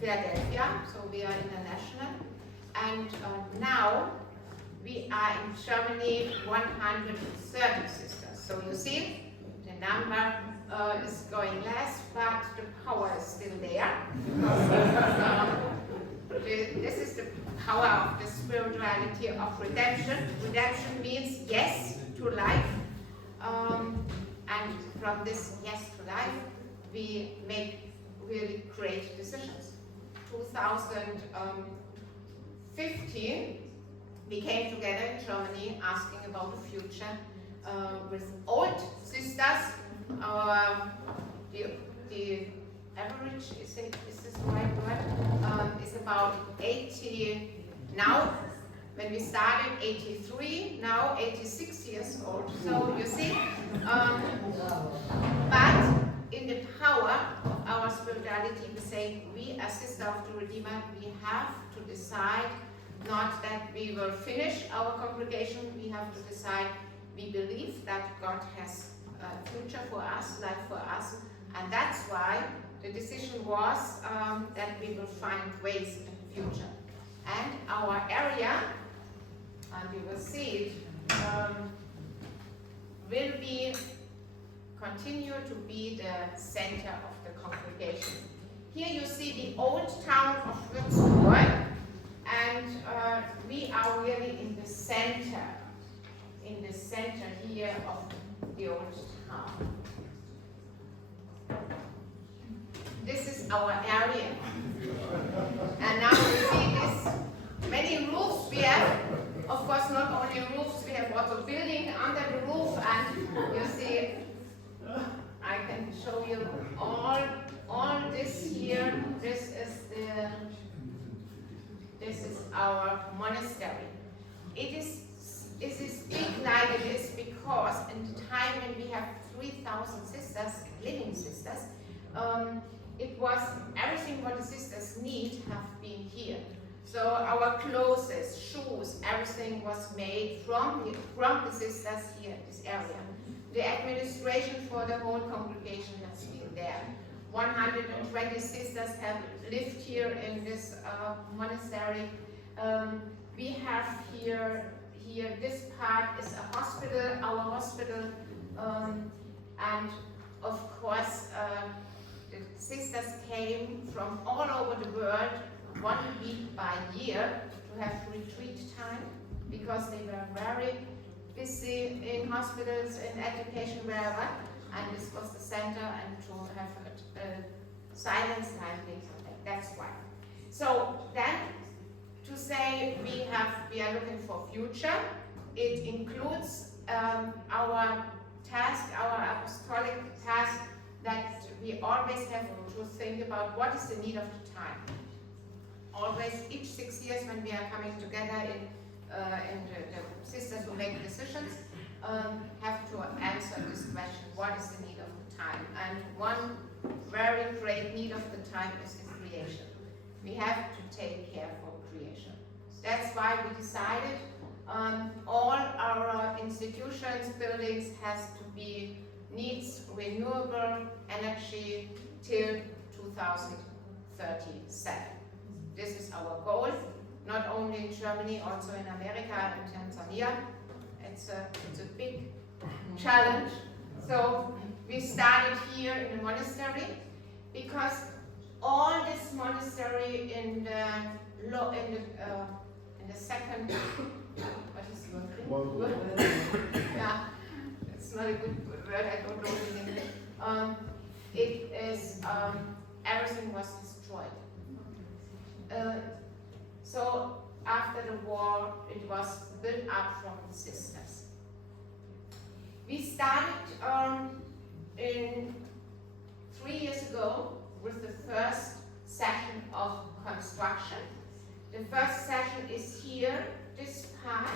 Philadelphia, so we are international. And now we are in Germany 130 sisters. So you see, the number is going less, but the power is still there. This is the power of the spirituality of redemption. Redemption means yes to life. And from this yes to life, we make really great decisions. 2015, we came together in Germany asking about the future with old sisters. The average, is this the right word? Is about 80 now. When we started, 83, now 86 years old. So you see, but in the power of our spirituality, we say, we as Sister of the Redeemer, we have to decide not that we will finish our congregation, we have to decide we believe that God has a future for us, life for us, and that's why the decision was that we will find ways in the future. And our area, and you will see it, will be continue to be the center of the congregation. Here you see the old town of Wurzburg, and we are really in the center here of the old town. This is our area. And now you see this many roofs we have. Of course, not only roofs, we have also building under the roof, and you see, I can show you all this here. This is our monastery. It is big like it is because in the time when we have 3,000 sisters, living sisters, it was everything what the sisters need have been here. So our clothes, shoes, everything was made from the sisters here in this area. The administration for the whole congregation has been there. 120 sisters have lived here in this monastery. We have here this part is a hospital, our hospital, and of course the sisters came from all over the world 1 week by year to have retreat time because they were very busy in hospitals, in education, wherever, and this was the center, and to have silence time, things like that. That's why. So then, to say we are looking for future, it includes our task, our apostolic task, that we always have to think about what is the need of the time. Always, each 6 years when we are coming together in the sisters who make decisions, have to answer this question, what is the need of the time? And one very great need of the time is the creation. We have to take care for creation. That's why we decided all our institutions, buildings has to be needs renewable energy till 2037. This is our goal, not only in Germany, also in America and Tanzania. It's a big challenge. So we started here in the monastery because all this monastery in the second, what is the word? Yeah, it's not a good word. I don't know the English. It is everything was destroyed. So after the war, it was built up from the sisters. We started in 3 years ago with the first session of construction. The first session is here, this part,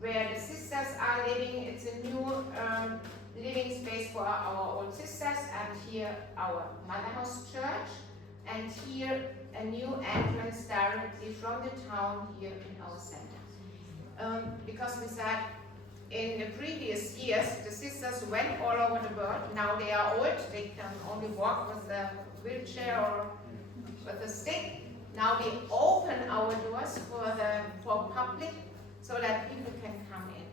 where the sisters are living. It's a new living space for our old sisters, and here our Mother House Church, and here a new entrance directly from the town here in our center. Because we said in the previous years the sisters went all over the world. Now they are old, they can only walk with a wheelchair or with a stick. Now we open our doors for public so that people can come in.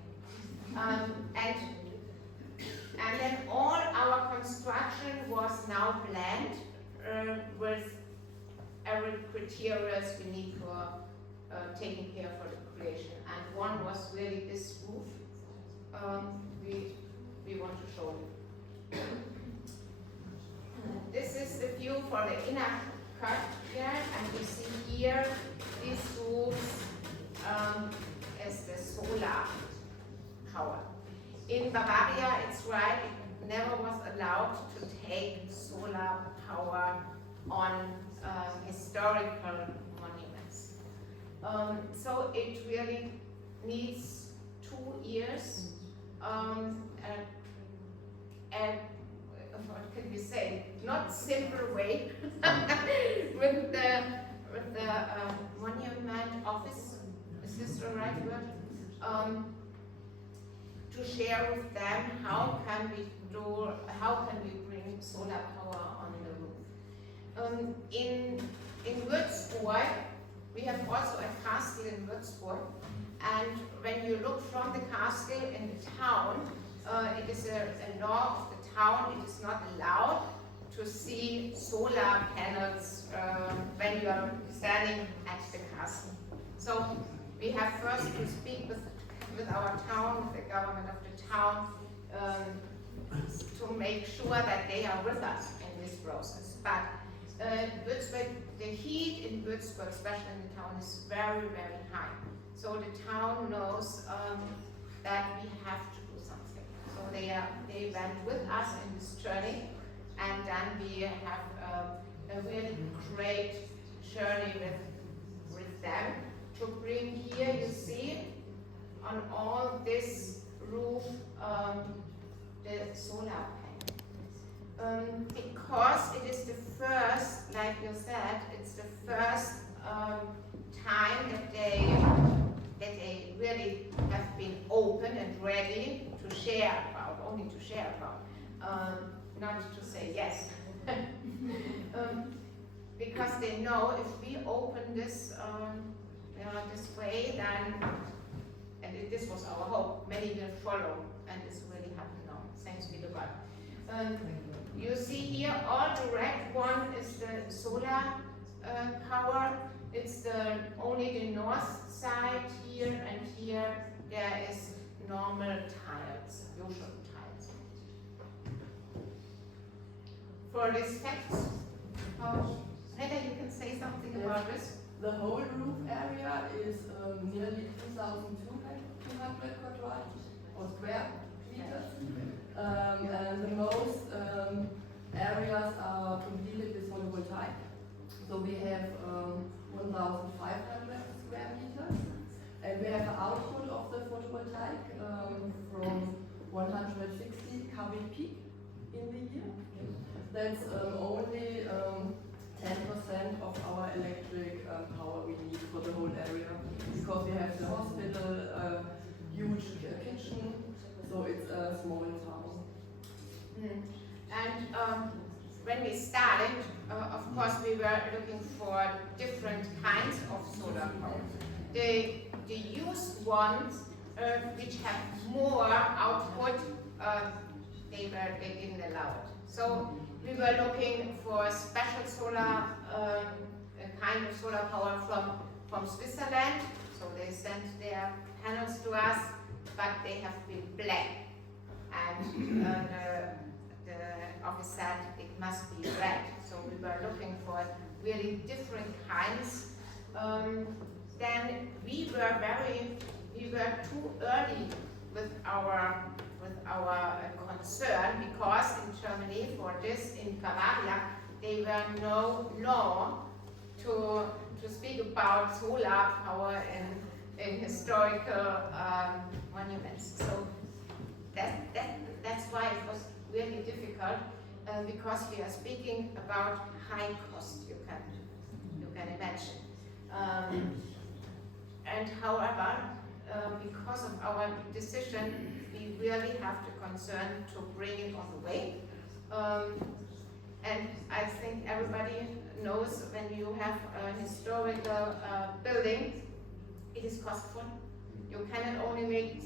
And then all our construction was now planned with every criteria we need for taking care for the creation. And one was really this roof. We want to show you. This is the view for the inner cut here, and you see here these roofs as the solar power. In Bavaria, it's right, it never was allowed to take solar power on historical monuments. So it really needs 2 years. What can we say? Not simple way with the monument office. Is this the right word? To share with them how can we bring solar power on the roof. In Wurzburg, we have also a castle in Wurzburg, and when you look from the castle in the town, it is a law of the town. It is not allowed to see solar panels when you are standing at the castle. So we have first to speak with our town, with the government of the town, to make sure that they are with us in this process. But Wurzburg, the heat in Wurzburg, especially in the town, is very, very high. So the town knows that we have to do something. So they went with us in this journey, and then we have a really great journey with them to bring here, you see, on all this roof, the solar panel. Because it is the first, like you said, it's the first time that they really have been open and ready to share about, only to share about, not to say yes. Because they know if we open this this way, then, and this was our hope, many will follow, and this really happened now, thanks be to God. You see here, all the red one is the solar power. It's only the north side here, and here there is normal tiles, usual tiles. For this fact, Räder, you can say something about this. The whole roof area is nearly 2,200 square meters, and the most areas are completed with photovoltaic. So we have 1,500 square meters, and we have an output of the photovoltaic from 160 kW peak in the year. That's only 10% of our electric power we need for the whole area, because we have the hospital, huge kitchen, so it's a small town. And when we started, of course we were looking for different kinds of solar power. The used ones, which have more output, they didn't allow it. So we were looking for special solar, kind of solar power from Switzerland. So they sent their panels to us, but they have been black. And the office said it must be red. So we were looking for really different kinds. Then we were too early with our concern, because in Germany for this, in Bavaria, there were no law to speak about solar power in historical monuments. So that's why it was really difficult, because we are speaking about high cost, you can imagine. And however, because of our decision, we really have the concern to bring it on the way. And I think everybody knows when you have a historical building, it is costful. You cannot only make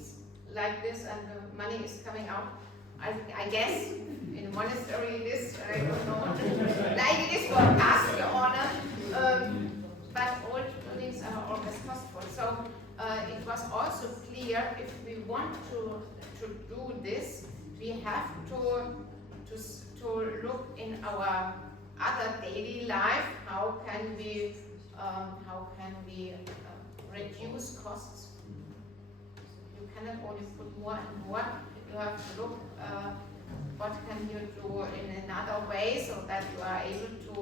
like this and the money is coming out. I guess in a monastery it is, I don't know, like it is for a pastor honor, but old buildings are always costful. So it was also clear if we want to do this, we have to look in our other daily life, how can we reduce costs. You cannot only put more and more, you have to look what can you do in another way so that you are able to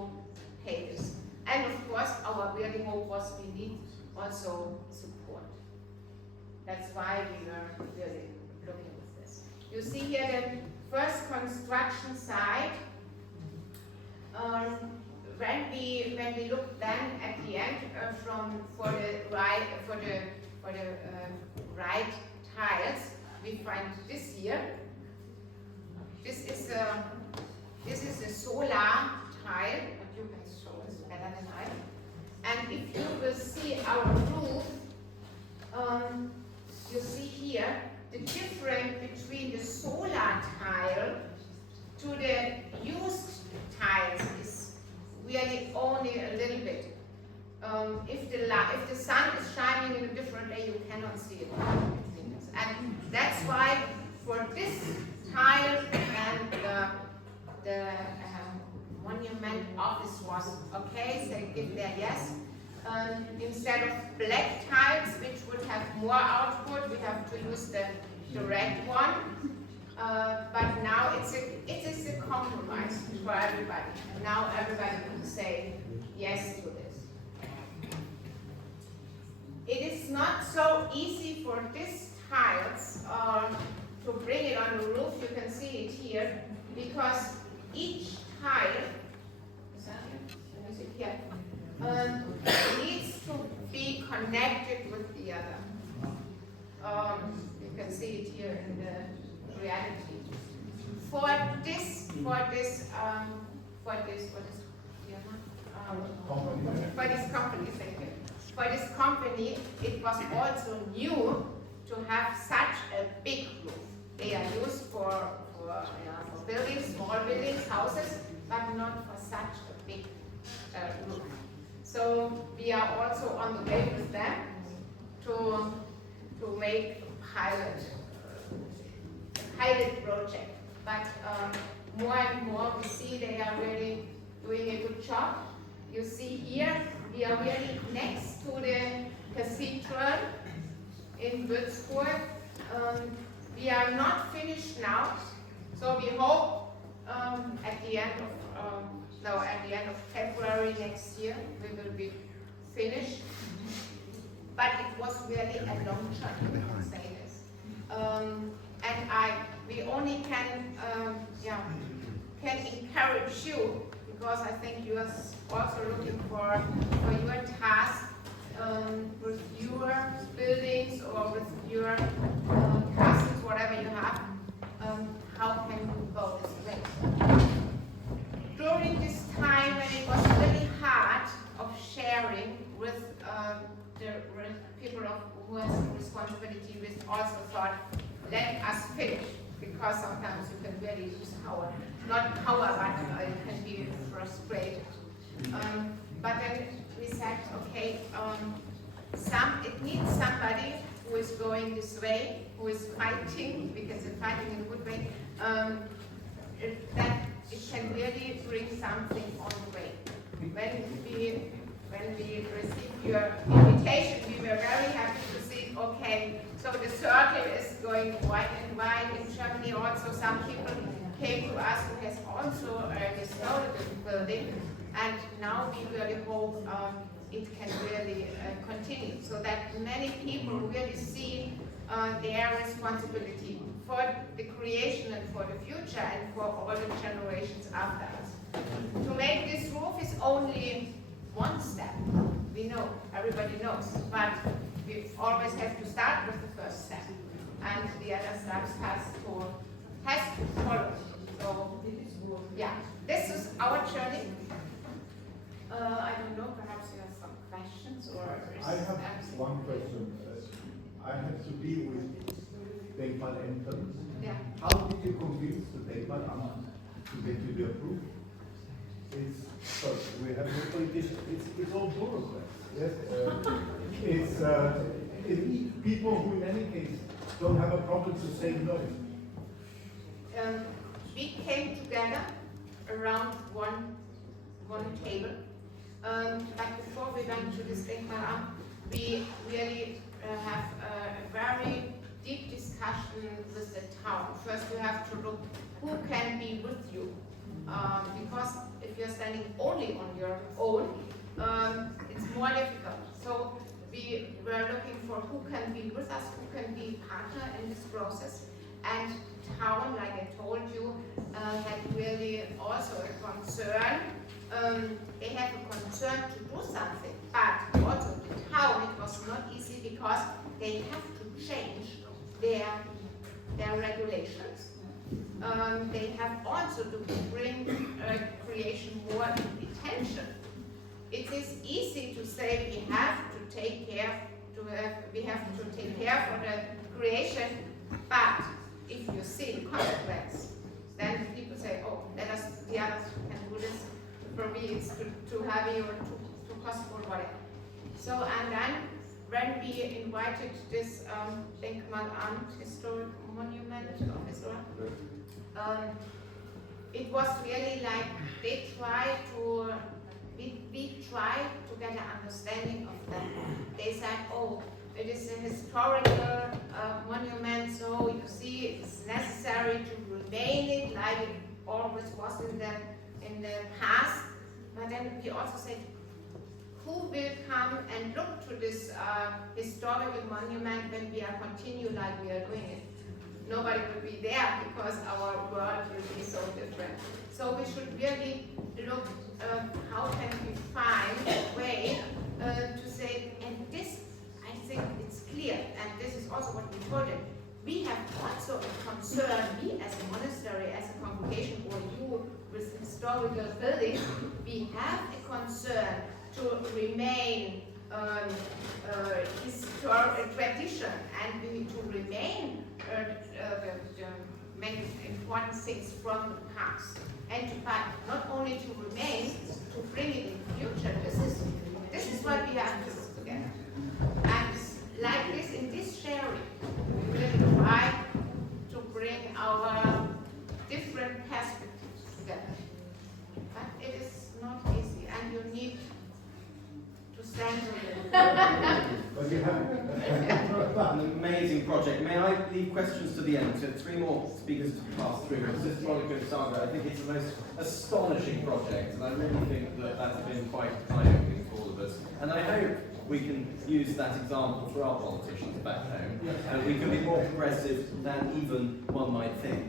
pay this. And of course our really hope was we need also support. That's why we were really looking at this. You see here the first construction site. When we look then at the end for the right tiles, we find this here. This is a solar tile, but you can show us better than I. And if you will see our roof, you see here the difference between the solar tile to the used tiles is really only a little bit. If the sun is shining in a different way, you cannot see it. And that's why for this tile and the monument office was okay, so they give their yes. Instead of black tiles, which would have more output, we have to use the red one. But now it is a compromise for everybody. And now everybody can say yes to this. It is not so easy for these tiles to bring it on the roof. You can see it here because each tile needs to be connected with the other. You can see it here in the reality. For this company, thank you. For this company, it was also new to have such a big roof. They are used for buildings, small buildings, houses, but not for such a big roof. So we are also on the way with them to make a pilot project. But more and more we see they are really doing a good job. You see here, we are really next to the cathedral in Wurzburg. We are not finished now, so we hope at the end of February next year we will be finished. But it was really a long journey, we can say this. And we only can encourage you, because I think you are also looking for your task with your buildings or with your castles, whatever you have. How can you go this way? During this time when it was really hard of sharing with the people who has responsibility, we also thought, let us finish, because sometimes you can really lose power. Not power, but you can be frustrated. But then we said, okay, it needs somebody who is going this way, who is fighting, because it's fighting in a good way, that it can really bring something on the way. When we received your invitation, we were very happy to see, okay, so the circle is going wide and wide. In Germany also some people came to us who has also a historical building, and now we really hope it can really continue, so that many people really see their responsibility for the creation and for the future and for all the generations after us. To make this roof is only one step. We know, everybody knows, but we always have to start with the first step, and the other steps has to follow. So, yeah. this is our journey. I don't know, perhaps you have some questions or... I have one question. I have to deal with Denkmalämtern. Yeah. How did you convince the Denkmalamt to get you the approval? So we have no politicians. It's all bureaucrats. Yes. It's people who, in any case, don't have a problem to say no. We came together around one table, but before we went to this Denkmalamt, we really have a very deep discussion with the town. First, you have to look who can be with you, because if you're standing only on your own, it's more difficult. So we were looking for who can be with us, who can be partner in this process, and town, like I told you, had really also a concern. They have a concern to do something, but also the town, it was not easy because they have to change their regulations. They have also to bring creation more in attention. It is easy to say we have to take care for the creation, but if you see the consequence, then people say, oh, the others can do this. For me, it's too heavy or too costly or whatever. So, and then when we invited this Denkmalamt historic monument officer, it was really like they tried to, we tried to get an understanding of them. They said, oh, it is a historical monument, so you see it's necessary to remain it like it always was in the past. But then we also said, who will come and look to this historical monument when we are continue like we are doing it? Nobody will be there because our world will be so different. So we should really look how can we find a way to say, and this, I think it's clear, and this is also what we told them. We have also a concern, we as a monastery, as a congregation, or you with historical buildings, we have a concern to remain historical tradition and to remain many important things from the past. And not only to remain, to bring it in the future. This is what we have to do together. And like this, in this sharing, we will try to bring our different perspectives together. But it is not easy, and you need to stand with it. But you have An amazing project. May I leave questions to the end? So 3 more speakers to pass through. Sister Monika and Sandra, I think it's the most astonishing project, and I really think that that's been quite eye-opening for all of us. And I hope we can use that example for our politicians back home, and we can be more progressive than even one might think.